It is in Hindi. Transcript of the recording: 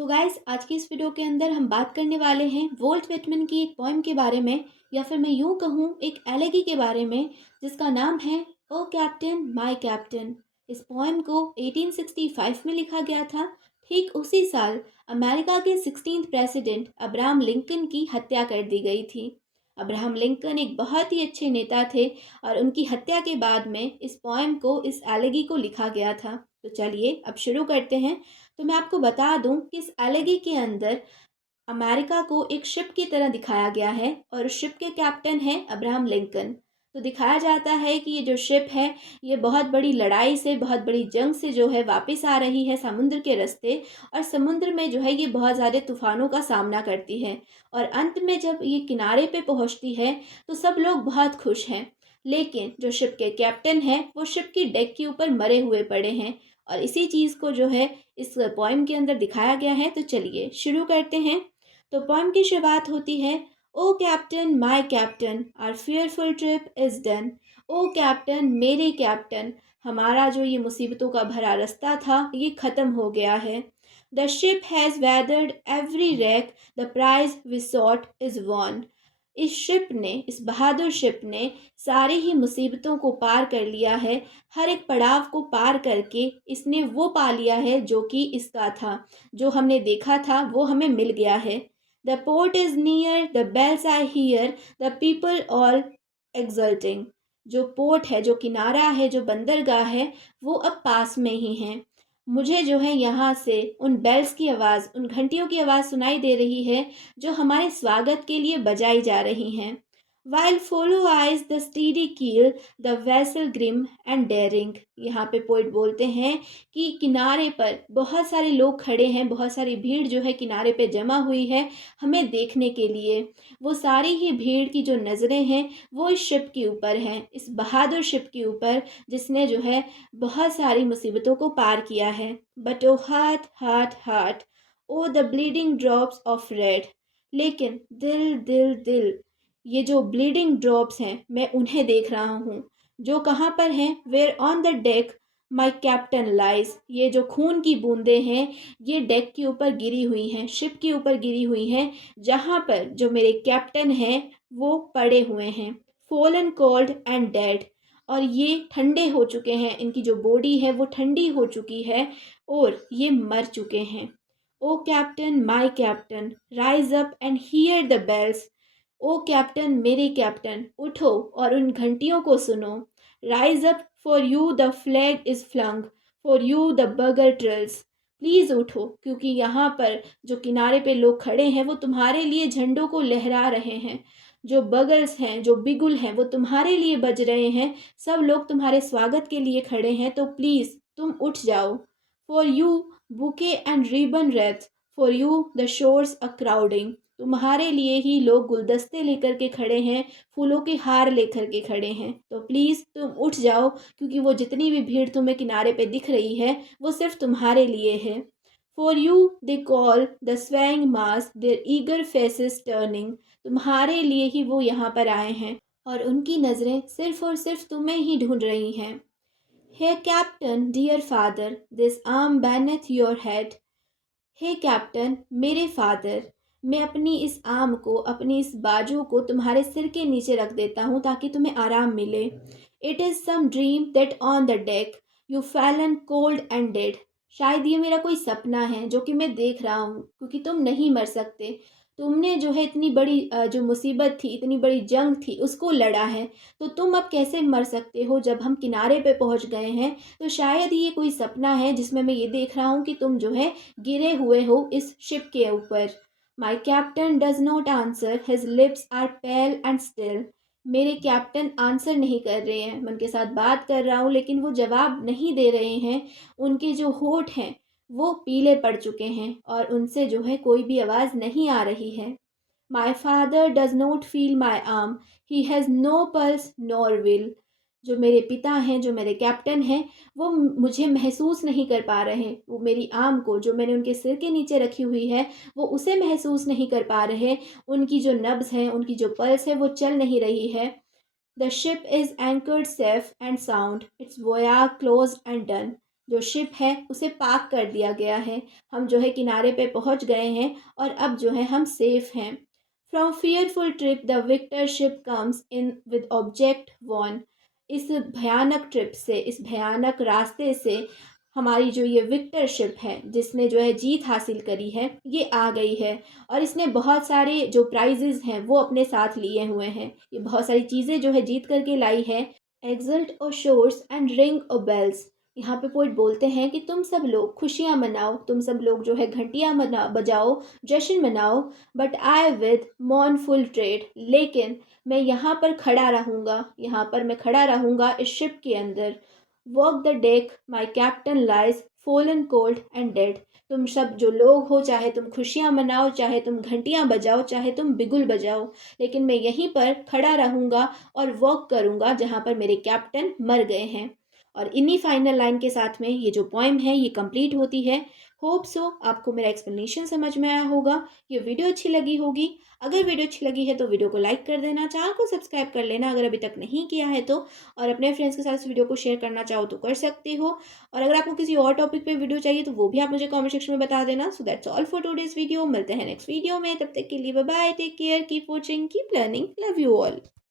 सो गाइस, आज की इस वीडियो के अंदर हम बात करने वाले हैं वोल्ट व्हिटमैन की एक पोएम के बारे में, या फिर मैं यूं कहूँ एक एलेगी के बारे में, जिसका नाम है ओ कैप्टन माय कैप्टन। इस पोएम को 1865 में लिखा गया था। ठीक उसी साल अमेरिका के 16th प्रेसिडेंट अब्राहम लिंकन की हत्या कर दी गई थी। अब्राहम लिंकन एक बहुत ही अच्छे नेता थे और उनकी हत्या के बाद में इस पोएम को, इस एलेगी को लिखा गया था। तो चलिए अब शुरू करते हैं। तो मैं आपको बता दूं कि इस एलेगी के अंदर अमेरिका को एक शिप की तरह दिखाया गया है और उस शिप के कैप्टन है अब्राहम लिंकन। तो दिखाया जाता है कि ये जो शिप है, ये बहुत बड़ी लड़ाई से, बहुत बड़ी जंग से जो है वापस आ रही है समुद्र के रास्ते। और समुद्र में जो है ये बहुत ज़्यादा तूफानों का सामना करती है। और अंत में जब ये किनारे पे पहुंचती है तो सब लोग बहुत खुश हैं। लेकिन जो शिप के कैप्टन हैं वो शिप की डेक के ऊपर मरे हुए पड़े हैं। और इसी चीज़ को जो है इस पोएम के अंदर दिखाया गया है। तो चलिए शुरू करते हैं। तो पोएम की शुरुआत होती है, O captain my captain our fearful trip is done. O captain मेरे कैप्टन, हमारा जो ये मुसीबतों का भरा रास्ता था ये ख़त्म हो गया है। The ship has weathered every rack, the prize we sought is won. इस शिप ने, इस बहादुर शिप ने सारी ही मुसीबतों को पार कर लिया है। हर एक पड़ाव को पार करके इसने वो पा लिया है जो कि इसका था। जो हमने देखा था वो हमें मिल गया है। The port is near, the bells I hear, the people all exulting. जो पोर्ट है, जो किनारा है, जो बंदरगाह है, वो अब पास में ही है। मुझे जो है यहाँ से उन बेल्स की आवाज़, उन घंटियों की आवाज़ सुनाई दे रही है जो हमारे स्वागत के लिए बजाई जा रही हैं। While follow eyes the steady keel, the vessel grim and daring। यहाँ पे पोइट बोलते हैं कि किनारे पर बहुत सारे लोग खड़े हैं, बहुत सारी भीड़ जो है किनारे पे जमा हुई है हमें देखने के लिए। वो सारी ही भीड़ की जो नज़रें हैं वो इस शिप के ऊपर हैं, इस बहादुर शिप के ऊपर, जिसने जो है बहुत सारी मुसीबतों को पार किया है। But O heart heart heart, O the bleeding drops of red. लेकिन दिल दिल दिल, ये जो ब्लीडिंग ड्रॉप्स हैं मैं उन्हें देख रहा हूँ। जो कहाँ पर हैं? Where on the deck my captain lies. ये जो खून की बूंदें हैं ये डेक के ऊपर गिरी हुई हैं, शिप के ऊपर गिरी हुई हैं, जहाँ पर जो मेरे कैप्टन हैं वो पड़े हुए हैं। Fallen cold and dead. और ये ठंडे हो चुके हैं, इनकी जो बॉडी है वो ठंडी हो चुकी है और ये मर चुके हैं। O captain my captain, rise up and hear the bells. O captain मेरे कैप्टन, उठो और उन घंटियों को सुनो। Rise up, for you the flag is flung, for you the bugle trills. Please उठो, क्योंकि यहाँ पर जो किनारे पे लोग खड़े हैं वो तुम्हारे लिए झंडों को लहरा रहे हैं। जो बगल्स हैं, जो बिगुल हैं, वो तुम्हारे लिए बज रहे हैं। सब लोग तुम्हारे स्वागत के लिए खड़े हैं। तो प्लीज़ तुम उठ जाओ। For you bouquet and ribbon Wraith, for you the shores a crowding. तुम्हारे लिए ही लोग गुलदस्ते लेकर के खड़े हैं, फूलों के हार लेकर के खड़े हैं। तो प्लीज़ तुम उठ जाओ, क्योंकि वो जितनी भी भीड़ तुम्हें किनारे पे दिख रही है वो सिर्फ तुम्हारे लिए है। For you they call the swaying mass, their eager faces turning. तुम्हारे लिए ही वो यहाँ पर आए हैं और उनकी नज़रें सिर्फ और सिर्फ तुम्हें ही ढूंढ रही हैं। Hey captain dear father, this arm beneath your head. हे कैप्टन मेरे फादर, मैं अपनी इस आर्म को, अपनी इस बाजू को तुम्हारे सिर के नीचे रख देता हूँ ताकि तुम्हें आराम मिले। It is some dream that on the deck you fallen cold and dead. शायद ये मेरा कोई सपना है जो कि मैं देख रहा हूँ, क्योंकि तुम नहीं मर सकते। तुमने जो है इतनी बड़ी जो मुसीबत थी, इतनी बड़ी जंग थी, उसको लड़ा है। तो तुम अब कैसे मर सकते हो? जब हम किनारे पे पहुँच गए हैं तो शायद ये कोई सपना है जिसमें मैं ये देख रहा हूँ कि तुम जो है गिरे हुए हो इस शिप के ऊपर। My captain does not answer, his lips are pale and still. मेरे कैप्टन आंसर नहीं कर रहे हैं। मैं उनके साथ बात कर रहा हूँ लेकिन वो जवाब नहीं दे रहे हैं। उनके जो होठ हैं वो पीले पड़ चुके हैं और उनसे जो है कोई भी आवाज़ नहीं आ रही है। My father does not feel my arm, he has no pulse nor will. जो मेरे पिता हैं, जो मेरे कैप्टन हैं, वो मुझे महसूस नहीं कर पा रहे हैं। वो मेरी आर्म को, जो मैंने उनके सिर के नीचे रखी हुई है, वो उसे महसूस नहीं कर पा रहे। उनकी जो नब्ज़ है, उनकी जो पल्स है वो चल नहीं रही है। The ship is anchored safe and sound, it's voyage closed end done. जो शिप है उसे पार्क कर दिया गया है। हम जो है किनारे पे पहुंच गए हैं और अब जो है हम सेफ हैं। From fearful trip the victor ship comes in with object won. इस भयानक ट्रिप से, इस भयानक रास्ते से हमारी जो ये विक्टर शिप है जिसने जो है जीत हासिल करी है, ये आ गई है। और इसने बहुत सारे जो प्राइजेस हैं वो अपने साथ लिए हुए हैं। ये बहुत सारी चीज़ें जो है जीत करके लाई है। एक्सल्ट और शोर्स एंड रिंग और बेल्स। यहाँ पे पोइट बोलते हैं कि तुम सब लोग खुशियाँ मनाओ, तुम सब लोग जो है घंटियाँ मना बजाओ, जश्न मनाओ। बट आई विद मॉर्नफुल ट्रेड, लेकिन मैं यहाँ पर खड़ा रहूँगा, यहाँ पर मैं खड़ा रहूँगा इस शिप के अंदर। Work the deck my captain lies fallen cold and dead. तुम सब जो लोग हो, चाहे तुम खुशियाँ मनाओ, चाहे तुम घंटियाँ बजाओ, चाहे तुम बिगुल बजाओ, लेकिन मैं यहीं पर खड़ा रहूँगा और वर्क करूँगा जहाँ पर मेरे कैप्टन मर गए हैं। और इन्हीं फाइनल लाइन के साथ में ये जो पोएम है ये कंप्लीट होती है। होप सो आपको मेरा एक्सप्लेनेशन समझ में आया होगा, ये वीडियो अच्छी लगी होगी। अगर वीडियो अच्छी लगी है तो वीडियो को लाइक कर देना, चैनल को सब्सक्राइब कर लेना अगर अभी तक नहीं किया है तो। और अपने फ्रेंड्स के साथ इस वीडियो को शेयर करना चाहो तो कर सकते हो। और अगर आपको किसी और टॉपिक पे वीडियो चाहिए तो वो भी आप मुझे कमेंट सेक्शन में बता देना। So that's all for today's video. मिलते हैं नेक्स्ट वीडियो में, तब तक के लिए bye bye, take care, keep watching, keep learning, love you all.